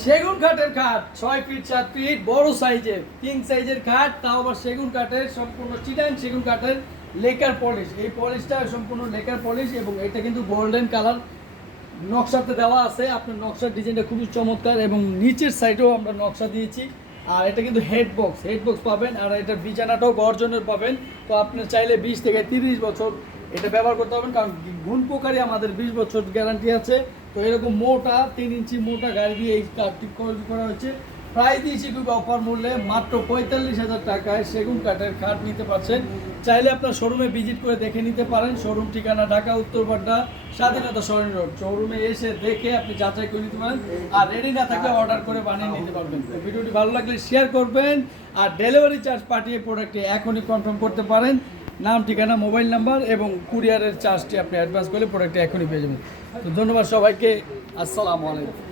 সেগুন কাঠের খাট, ছয় ফিট সাত ফিট বড় সাইজের তিন সাইজের খাট, তাও আবার সেগুন কাঠের, সম্পূর্ণ চিটান সেগুন কাঠের লেকার পলিশ এই পলিশটা সম্পূর্ণ লেকার পলিশ এবং এটা কিন্তু গোল্ডেন কালার নকশাতে দেওয়া আছে। আপনার নকশার ডিজাইনটা খুবই চমৎকার এবং নিচের সাইডেও আমরা নকশা দিয়েছি। আর এটা কিন্তু হেড বক্স হেড বক্স পাবেন আর এটার বিছানাটাও গর্জনের পাবেন। তো আপনি চাইলে বিশ থেকে তিরিশ বছর এটা ব্যবহার করতে পারবেন। কারণ ঘুণ পোকারই আমাদের বিশ বছর গ্যারান্টি আছে। তো এরকম মোটা, তিন ইঞ্চি মোটা গাড়ি দিয়ে এই কাঠটি করা হয়েছে। প্রায় দিয়েছি খুব অফার মূল্যে মাত্র পঁয়তাল্লিশ হাজার টাকায় সেগুন কাঠের খাট নিতে পারছেন। চাইলে আপনার শোরুমে ভিজিট করে দেখে নিতে পারেন। শোরুম ঠিকানা ঢাকা উত্তরপাড্ডা স্বাধীনতা সরণি রোড শোরুমে এসে দেখে আপনি যাচাই করে নিতে পারেন। আর রেডি না থাকলে অর্ডার করে বানিয়ে নিতে পারবেন। ভিডিওটি ভালো লাগলে শেয়ার করবেন। আর ডেলিভারি চার্জ পাঠিয়ে প্রোডাক্টটি এখনই কনফার্ম করতে পারেন। নাম, ঠিকানা, মোবাইল নাম্বার এবং কুরিয়ারের চার্জটি আপনি অ্যাডভান্স করলে প্রোডাক্টটি এখনই পেয়ে যাবেন। তো ধন্যবাদ সবাইকে। আসসালামু আলাইকুম।